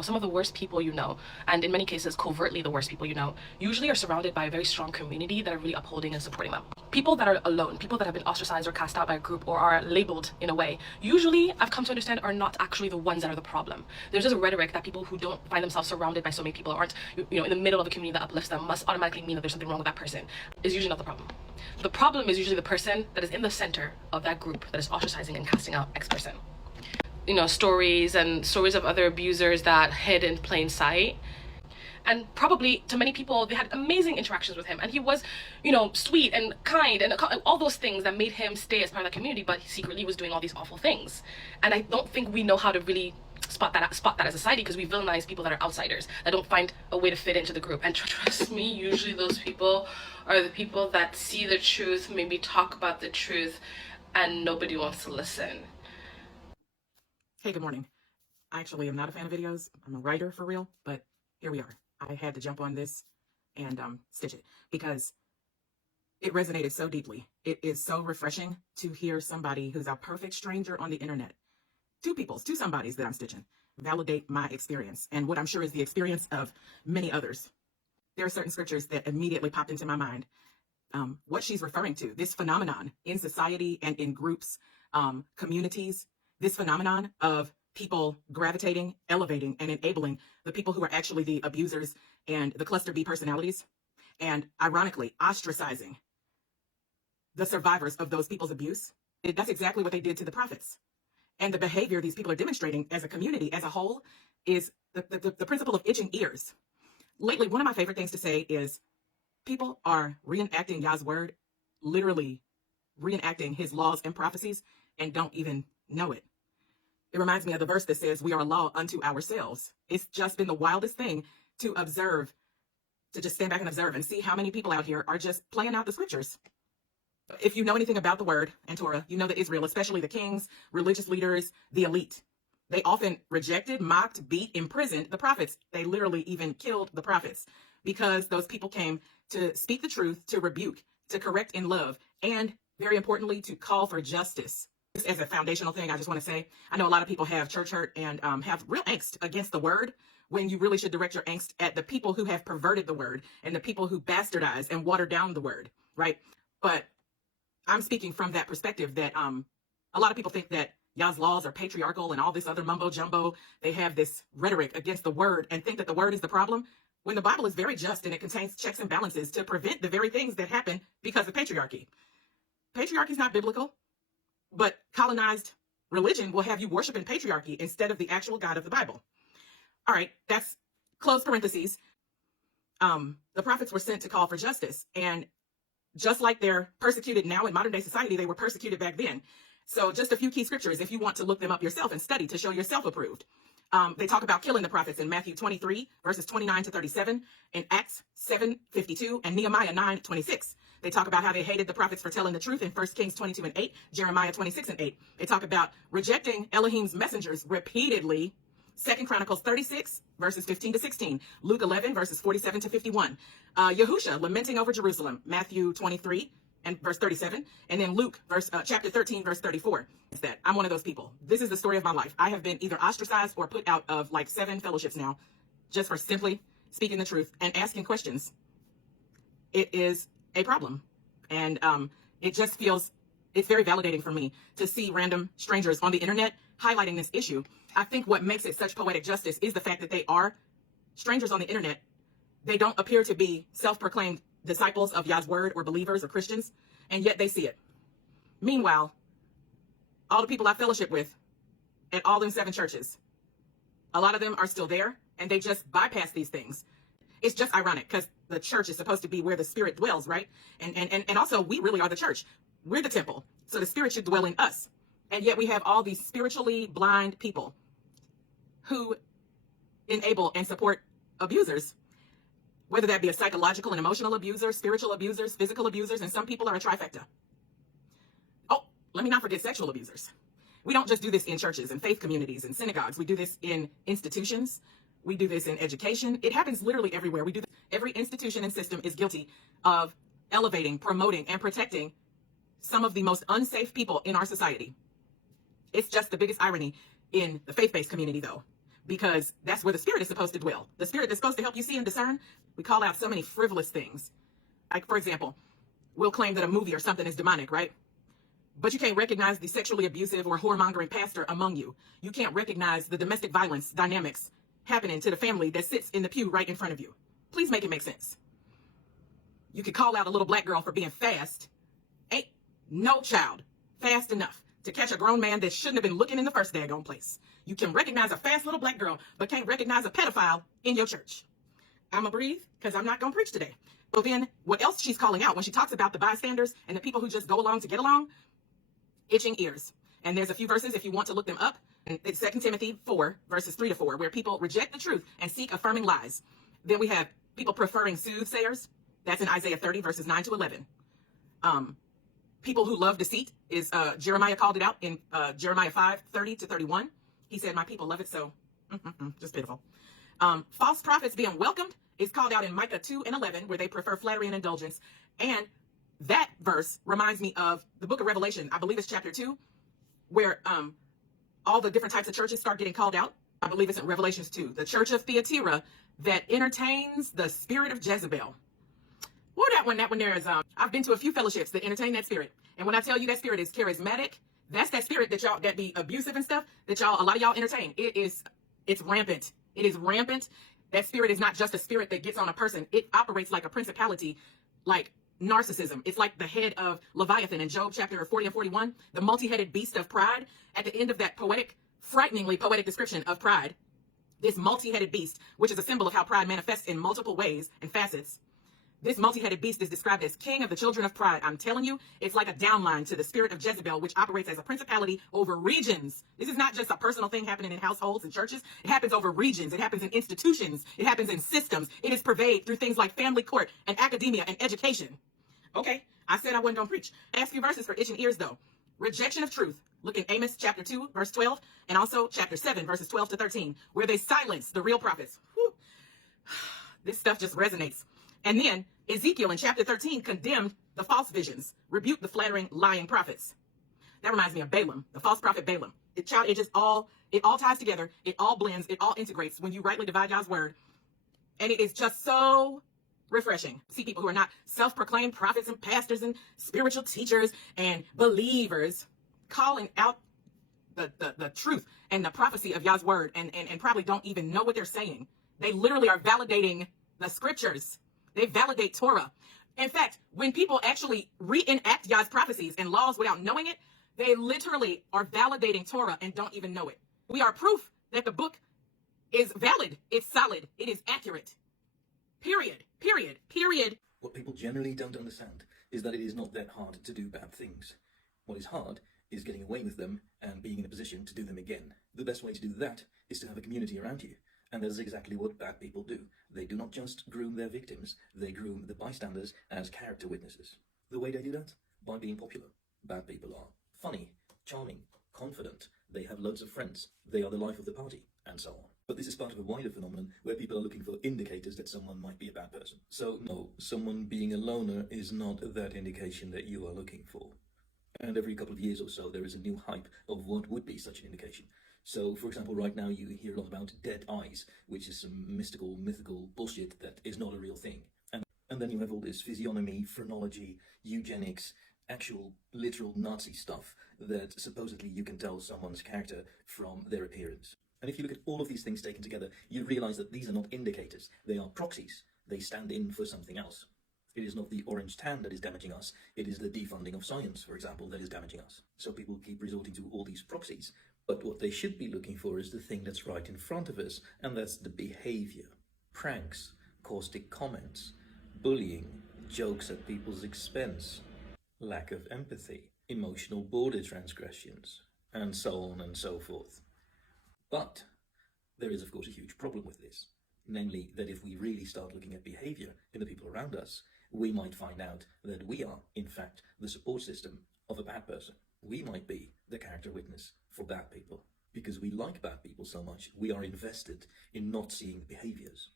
Some of the worst people you know, and in many cases covertly the worst people you know, usually are surrounded by a very strong community that are really upholding and supporting them. People that are alone, people that have been ostracized or cast out by a group or are labeled in a way, usually I've come to understand are not actually the ones that are the problem. There's just a rhetoric that people who don't find themselves surrounded by so many people, aren't in the middle of a community that uplifts them, must automatically mean that there's something wrong with that person, is usually not the problem. The problem is usually the person that is in the center of that group that is ostracizing and casting out X person. Stories of other abusers that hid in plain sight. And probably to many people, they had amazing interactions with him. And he was, sweet and kind and all those things that made him stay as part of that community, but he secretly was doing all these awful things. And I don't think we know how to really spot that as a society, because we villainize people that are outsiders, that don't find a way to fit into the group. And trust me, usually those people are the people that see the truth, maybe talk about the truth, and nobody wants to listen. Hey, good morning. I actually am not a fan of videos. I'm a writer for real, but here we are. I had to jump on this and stitch it because it resonated so deeply. It is so refreshing to hear somebody who's a perfect stranger on the internet, two somebodies that I'm stitching, validate my experience and what I'm sure is the experience of many others. There are certain scriptures that immediately popped into my mind. What she's referring to, this phenomenon in society and in groups, communities, this phenomenon of people gravitating, elevating, and enabling the people who are actually the abusers and the cluster B personalities, and ironically, ostracizing the survivors of those people's abuse. That's exactly what they did to the prophets. And the behavior these people are demonstrating as a community, as a whole, is the principle of itching ears. Lately, one of my favorite things to say is people are reenacting Yah's word, literally reenacting his laws and prophecies, and don't even know it. It reminds me of the verse that says we are a law unto ourselves. It's just been the wildest thing to observe, to just stand back and observe and see how many people out here are just playing out the scriptures. If you know anything about the word and Torah, you know that Israel, especially the kings, religious leaders, the elite, they often rejected, mocked, beat, imprisoned the prophets. They literally even killed the prophets because those people came to speak the truth, to rebuke, to correct in love, and very importantly, to call for justice. Just as a foundational thing, I just want to say, I know a lot of people have church hurt and have real angst against the word, when you really should direct your angst at the people who have perverted the word and the people who bastardize and water down the word, right? But I'm speaking from that perspective that a lot of people think that Yah's laws are patriarchal and all this other mumbo jumbo. They have this rhetoric against the word and think that the word is the problem, when the Bible is very just and it contains checks and balances to prevent the very things that happen because of patriarchy. Patriarchy is not biblical. But colonized religion will have you worshiping patriarchy instead of the actual God of the Bible. All right, that's close parentheses. The prophets were sent to call for justice. And just like they're persecuted now in modern day society, they were persecuted back then. So just a few key scriptures if you want to look them up yourself and study to show yourself approved. They talk about killing the prophets in Matthew 23, verses 29 to 37, in Acts 7:52, and Nehemiah 9:26. They talk about how they hated the prophets for telling the truth in 1 Kings 22 and 8, Jeremiah 26 and 8. They talk about rejecting Elohim's messengers repeatedly, 2 Chronicles 36, verses 15 to 16, Luke 11, verses 47 to 51. Yahusha lamenting over Jerusalem, Matthew 23 and verse 37, and then Luke chapter 13, verse 34. It's that I'm one of those people. This is the story of my life. I have been either ostracized or put out of like 7 fellowships now, just for simply speaking the truth and asking questions. It is a problem. And it just feels, it's very validating for me to see random strangers on the internet highlighting this issue. I think what makes it such poetic justice is the fact that they are strangers on the internet. They don't appear to be self-proclaimed disciples of Yah's word or believers or Christians, and yet they see it. Meanwhile, all the people I fellowship with at all them 7 churches, a lot of them are still there, and they just bypass these things. It's just ironic because the church is supposed to be where the Spirit dwells, right? And also, we really are the church. We're the temple, so the Spirit should dwell in us. And yet we have all these spiritually blind people who enable and support abusers, whether that be a psychological and emotional abuser, spiritual abusers, physical abusers, and some people are a trifecta. Oh, let me not forget sexual abusers. We don't just do this in churches and faith communities and synagogues. We do this in institutions. We do this in education. It happens literally everywhere. We do this. Every institution and system is guilty of elevating, promoting, and protecting some of the most unsafe people in our society. It's just the biggest irony in the faith-based community, though. because that's where the Spirit is supposed to dwell. The Spirit that's supposed to help you see and discern. We call out so many frivolous things. Like, for example, we'll claim that a movie or something is demonic, right? But you can't recognize the sexually abusive or whoremongering pastor among you. You can't recognize the domestic violence dynamics happening to the family that sits in the pew right in front of you. Please make it make sense. You could call out a little black girl for being fast. Ain't no child fast enough to catch a grown man that shouldn't have been looking in the first daggone place. You can recognize a fast little black girl, but can't recognize a pedophile in your church. I'ma breathe because I'm not gonna preach today. So then what else she's calling out when she talks about the bystanders and the people who just go along to get along? Itching ears. And there's a few verses if you want to look them up. It's 2 Timothy 4, verses 3 to 4, where people reject the truth and seek affirming lies. Then we have people preferring soothsayers. That's in Isaiah 30, verses 9 to 11. People who love deceit is Jeremiah called it out in Jeremiah 5, 30 to 31. He said, my people love it so. Just pitiful. False prophets being welcomed is called out in Micah 2 and 11, where they prefer flattery and indulgence. And that verse reminds me of the book of Revelation. I believe it's chapter 2, where all the different types of churches start getting called out. I believe it's in Revelations 2. The church of Thyatira that entertains the spirit of Jezebel. Well, that one there is, I've been to a few fellowships that entertain that spirit. And when I tell you that spirit is charismatic, that's that spirit that y'all, that be abusive and stuff, that y'all, a lot of y'all entertain. It's rampant. It is rampant. That spirit is not just a spirit that gets on a person. It operates like a principality, like narcissism. It's like the head of Leviathan in Job chapter 40 and 41, the multi-headed beast of pride. At the end of that poetic, frighteningly poetic description of pride, this multi-headed beast, which is a symbol of how pride manifests in multiple ways and facets, this multi-headed beast is described as king of the children of pride. I'm telling you, it's like a downline to the spirit of Jezebel, which operates as a principality over regions. This is not just a personal thing happening in households and churches. It happens over regions. It happens in institutions. It happens in systems. It is pervaded through things like family court and academia and education. Okay, I said I wasn't going to preach. Ask a few verses for itching ears, though. Rejection of truth. Look in Amos chapter 2, verse 12, and also chapter 7, verses 12 to 13, where they silence the real prophets. Whew. This stuff just resonates. And then Ezekiel in chapter 13 condemned the false visions, rebuked the flattering, lying prophets. That reminds me of Balaam, the false prophet Balaam. It all ties together. It all blends. It all integrates when you rightly divide God's word. And it is just so refreshing. See people who are not self-proclaimed prophets and pastors and spiritual teachers and believers calling out the truth and the prophecy of God's word and probably don't even know what they're saying. They literally are validating the scriptures. They validate Torah. In fact, when people actually reenact God's prophecies and laws without knowing it, they literally are validating Torah and don't even know it. We are proof that the book is valid. It's solid. It is accurate. Period. Period. Period. What people generally don't understand is that it is not that hard to do bad things. What is hard is getting away with them and being in a position to do them again. The best way to do that is to have a community around you. And that is exactly what bad people do. They do not just groom their victims, they groom the bystanders as character witnesses. The way they do that? By being popular. Bad people are funny, charming, confident, they have loads of friends, they are the life of the party, and so on. But this is part of a wider phenomenon where people are looking for indicators that someone might be a bad person. So no, someone being a loner is not that indication that you are looking for. And every couple of years or so there is a new hype of what would be such an indication. So, for example, right now you hear a lot about dead eyes, which is some mystical, mythical bullshit that is not a real thing. And then you have all this physiognomy, phrenology, eugenics, actual literal Nazi stuff that supposedly you can tell someone's character from their appearance. And if you look at all of these things taken together, you realize that these are not indicators. They are proxies. They stand in for something else. It is not the orange tan that is damaging us. It is the defunding of science, for example, that is damaging us. So people keep resorting to all these proxies. But what they should be looking for is the thing that's right in front of us, and that's the behavior. Pranks, caustic comments, bullying, jokes at people's expense, lack of empathy, emotional border transgressions, and so on and so forth. But there is, of course, a huge problem with this. Namely, that if we really start looking at behavior in the people around us, we might find out that we are, in fact, the support system of a bad person. We might be the character witness for bad people. Because we like bad people so much, we are invested in not seeing the behaviors.